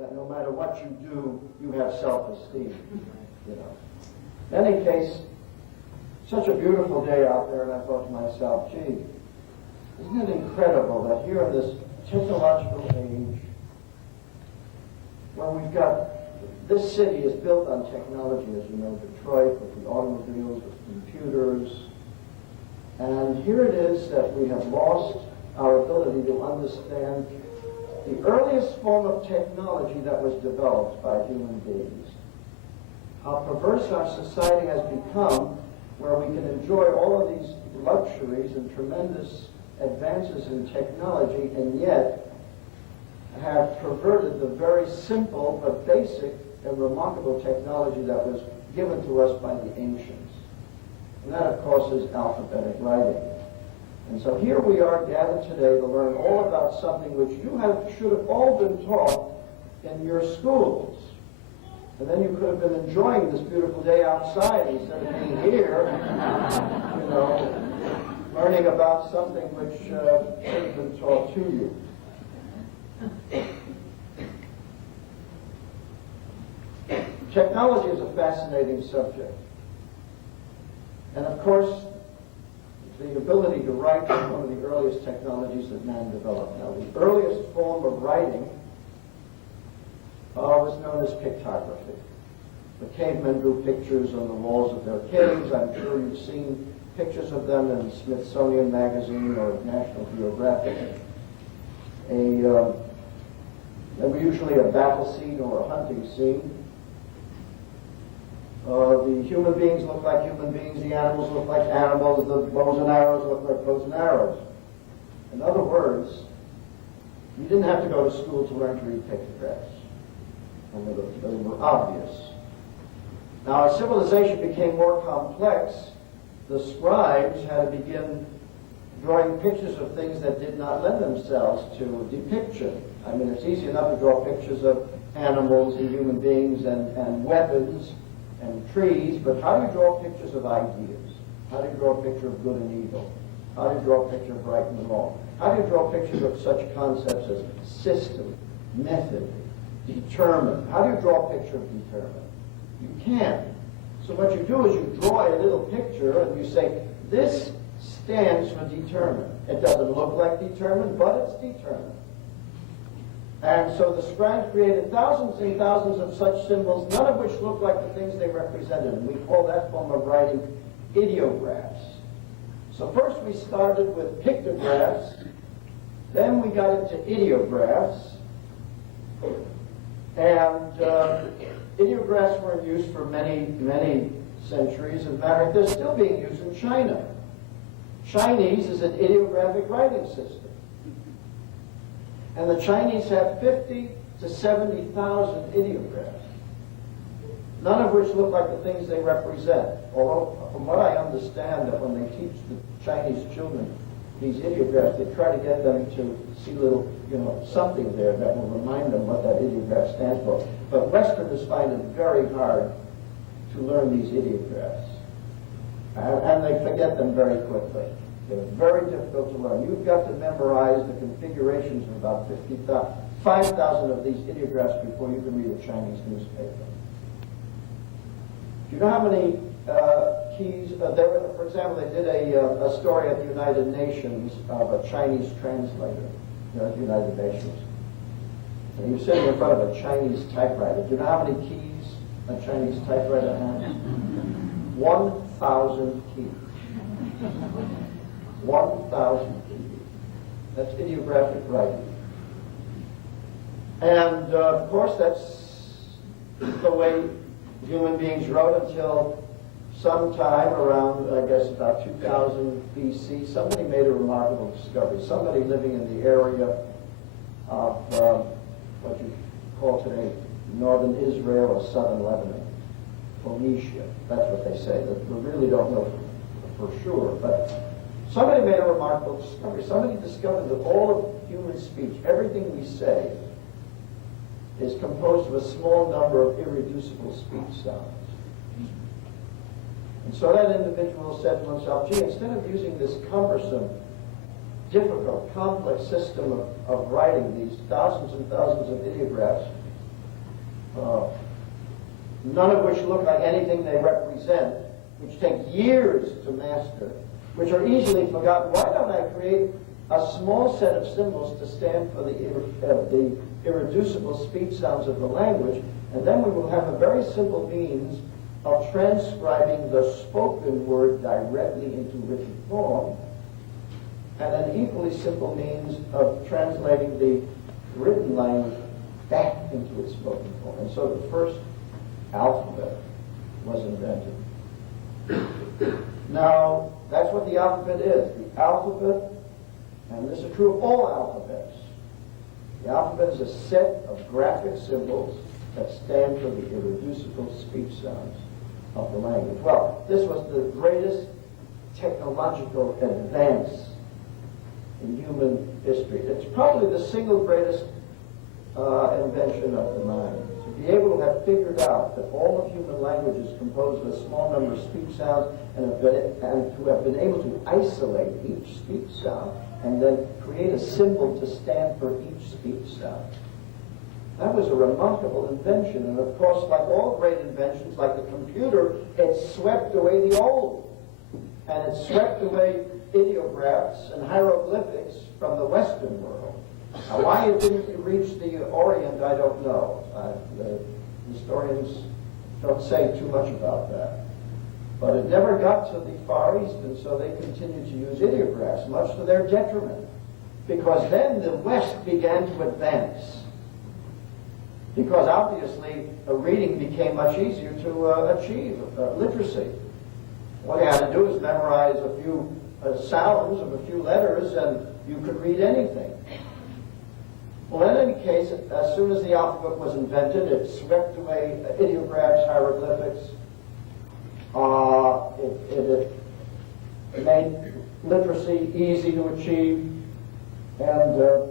that no matter what you do, you have self-esteem. You know. In any case, such a beautiful day out there, and I thought to myself, gee, isn't it incredible that here in this technological age, where we've got, this city is built on technology, as you know, Detroit, with the automobiles, with computers, and here it is that we have lost our ability to understand the earliest form of technology that was developed by human beings. How perverse our society has become, where we can enjoy all of these luxuries and tremendous advances in technology, and yet have perverted the very simple but basic and remarkable technology that was given to us by the ancients. And that, of course, is alphabetic writing. And so here we are gathered today to learn all about something which you should have all been taught in your schools. And then you could have been enjoying this beautiful day outside instead of being here, you know, learning about something which should have been taught to you. Technology is a fascinating subject. And of course, the ability to write is one of the earliest technologies that man developed. Now, the earliest form of writing was known as pictography. The cavemen drew pictures on the walls of their caves. I'm sure you've seen pictures of them in Smithsonian Magazine or National Geographic. They were usually a battle scene or a hunting scene. The human beings look like human beings, the animals look like animals, the bows and arrows look like bows and arrows. In other words, you didn't have to go to school to learn to read pictographs. And they were obvious. Now, as civilization became more complex, the scribes had to begin drawing pictures of things that did not lend themselves to depiction. I mean, it's easy enough to draw pictures of animals and human beings and weapons and trees, but how do you draw pictures of ideas? How do you draw a picture of good and evil? How do you draw a picture of right and wrong? How do you draw pictures of such concepts as system, method, determine? How do you draw a picture of determine? You can't. So what you do is you draw a little picture and you say, this stands for determine. It doesn't look like determine, but it's determined. And so the scribes created thousands and thousands of such symbols, none of which look like the things they represented. And we call that form of writing ideographs. So first we started with pictographs, then we got into ideographs, and ideographs were in use for many, many centuries. In fact, they're still being used in China. Chinese is an ideographic writing system. And the Chinese have 50 to 70,000 ideographs, none of which look like the things they represent. Although, from what I understand, that when they teach the Chinese children these ideographs, they try to get them to see little, something there that will remind them what that ideograph stands for. But Westerners find it very hard to learn these ideographs. And they forget them very quickly. They're very difficult to learn. You've got to memorize the configurations of about 5,000 of these ideographs before you can read a Chinese newspaper. Do you know how many keys? For example, they did a story at the United Nations of a Chinese translator at the United Nations. And you're sitting in front of a Chinese typewriter. Do you know how many keys a Chinese typewriter has? 1,000 keys. 1,000 keys. That's ideographic writing. And of course, that's the way human beings wrote until sometime around, I guess, about 2000 BC. Somebody made a remarkable discovery. Somebody living in the area of what you call today northern Israel or southern Lebanon, Phoenicia. That's what they say. We really don't know for sure, but somebody made a remarkable discovery. Somebody discovered that all of human speech, everything we say, is composed of a small number of irreducible speech sounds. And so that individual said to himself, gee, instead of using this cumbersome, difficult, complex system of writing these thousands and thousands of ideographs, none of which look like anything they represent, which take years to master, which are easily forgotten. Why don't I create a small set of symbols to stand for the irreducible speech sounds of the language, and then we will have a very simple means of transcribing the spoken word directly into written form, and an equally simple means of translating the written language back into its spoken form. And so the first alphabet was invented. Now, that's what the alphabet is. The alphabet, and this is true of all alphabets, the alphabet is a set of graphic symbols that stand for the irreducible speech sounds of the language. Well, this was the greatest technological advance in human history. It's probably the single greatest invention of the mind. To be able to have figured out that all of human language is composed of a small number of speech sounds, and to have been able to isolate each speech sound and then create a symbol to stand for each speech sound. That was a remarkable invention, and of course, like all great inventions, like the computer, it swept away the old, and it swept away ideographs and hieroglyphics from the Western world. Now, why it didn't reach the Orient, I don't know. The historians don't say too much about that. But it never got to the Far East, and so they continued to use ideographs, much to their detriment, because then the West began to advance. Because obviously, reading became much easier to achieve literacy. All you had to do is memorize a few sounds of a few letters, and you could read anything. Well, in any case, as soon as the alphabet was invented, it swept away ideographs, hieroglyphics. It made literacy easy to achieve, and the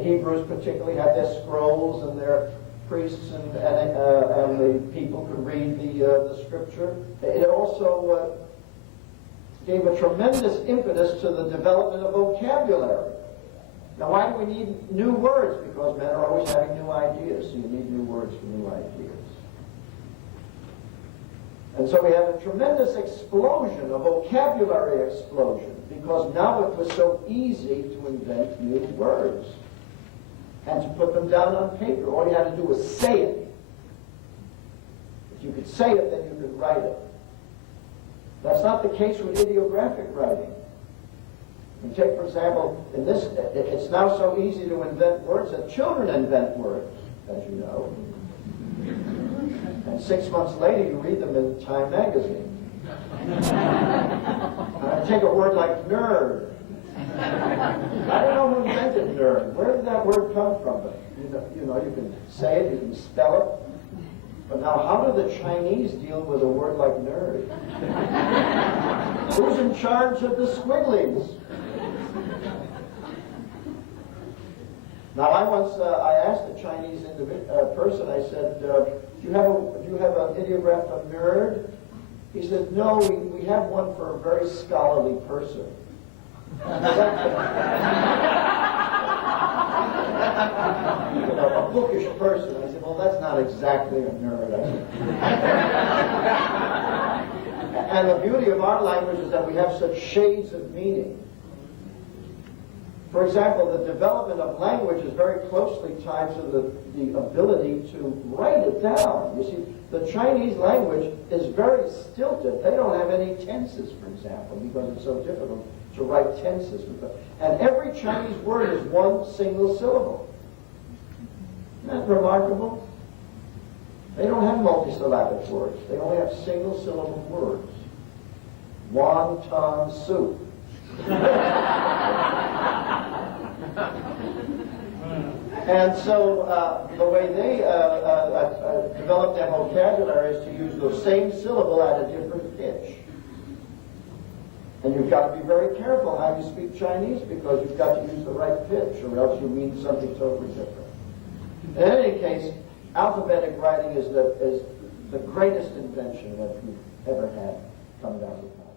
Hebrews particularly had their scrolls, and their priests and the people could read the scripture. It also gave a tremendous impetus to the development of vocabulary. Now, why do we need new words? Because men are always having new ideas, so you need new words for new ideas. And so we have a tremendous explosion, a vocabulary explosion, because now it was so easy to invent new words and to put them down on paper. All you had to do was say it. If you could say it, then you could write it. That's not the case with ideographic writing. And take, for example, in this, it's now so easy to invent words that children invent words, as you know. And 6 months later, you read them in Time magazine. Take a word like nerd. I don't know who invented nerd. Where did that word come from? But you know, you can say it, you can spell it. But now, how do the Chinese deal with a word like nerd? Who's in charge of the squigglies? Now, I asked a Chinese person. I said, "Do you have an ideograph of nerd?" He said, "No, we have one for a very scholarly person." A bookish person. I said, "Well, that's not exactly a nerd." And the beauty of our language is that we have such shades of meaning. For example, the development of language is very closely tied to the ability to write it down. You see, the Chinese language is very stilted. They don't have any tenses, for example, because it's so difficult to write tenses. And every Chinese word is one single syllable. Isn't that remarkable? They don't have multisyllabic words. They only have single-syllable words. Wonton soup. And so the way they develop their vocabulary is to use the same syllable at a different pitch. And you've got to be very careful how you speak Chinese, because you've got to use the right pitch, or else you mean something totally different. In any case, alphabetic writing is the greatest invention that we've ever had come down to time.